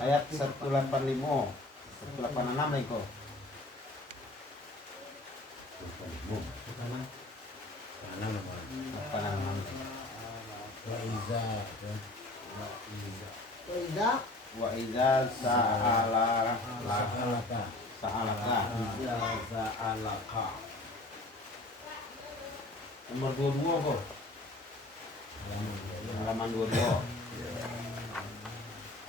ayat 185 186 iko. Wa iza sa'alaka nomor 22 kok. Halaman 22.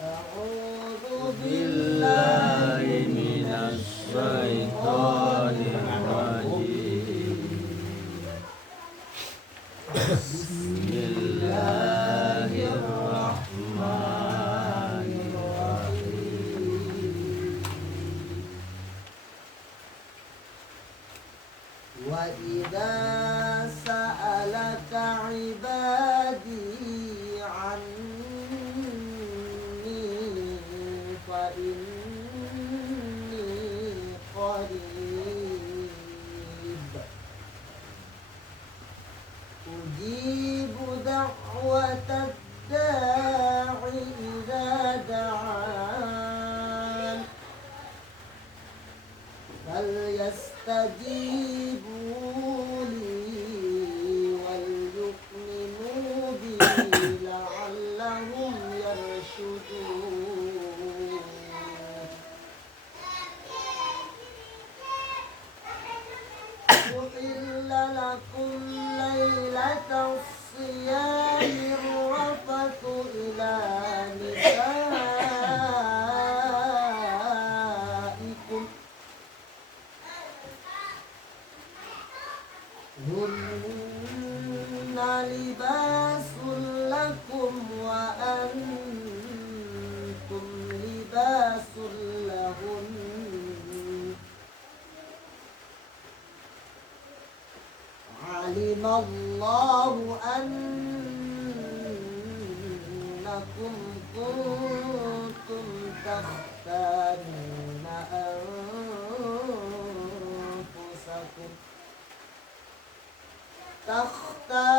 A'udzu billahi minasy syaithanir rajim. Bismillahirrahmanirrahim. Wa idza sa'alaka 'ibadi 'anni fa inni qarib ujibu da'watad da'i idza da'an falyastajibu lakum lailatas siyamir rafathu ila nisaikum hunna libasul lakum wa antum libasul lahun alimallahu annakum kuntum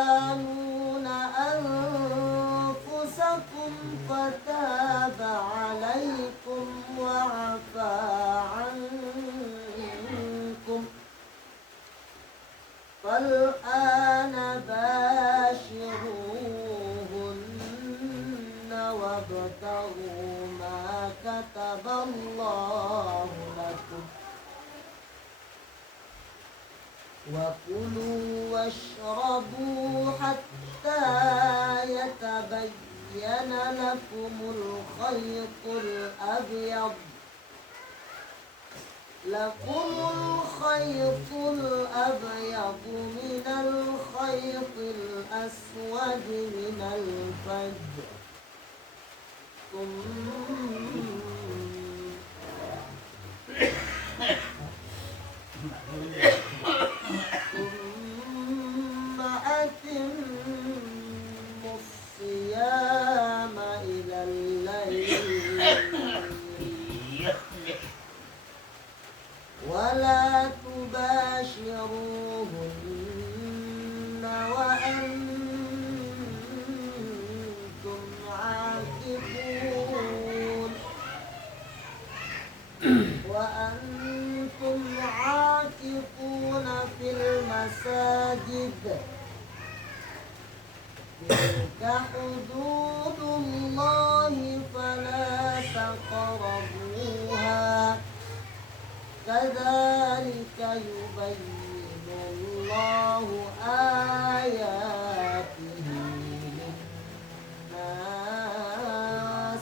takhtanuna anfusakum fataba alaykum wa afa ankum fal'ana bashiruhunna wabtaghu ma kataballahu lakum wa kulu washrabu hatta yatabayyana lakumul khaytul abyad لكم الخيط الأبيض من الخيط الأسود من الفجر ثم أتموا الصيام إلى الليل ولا تباشروهن وأنتم عاكفون في المساجد تلك حدود الله فلا تقربوها كذلك يبين الله آياته للناس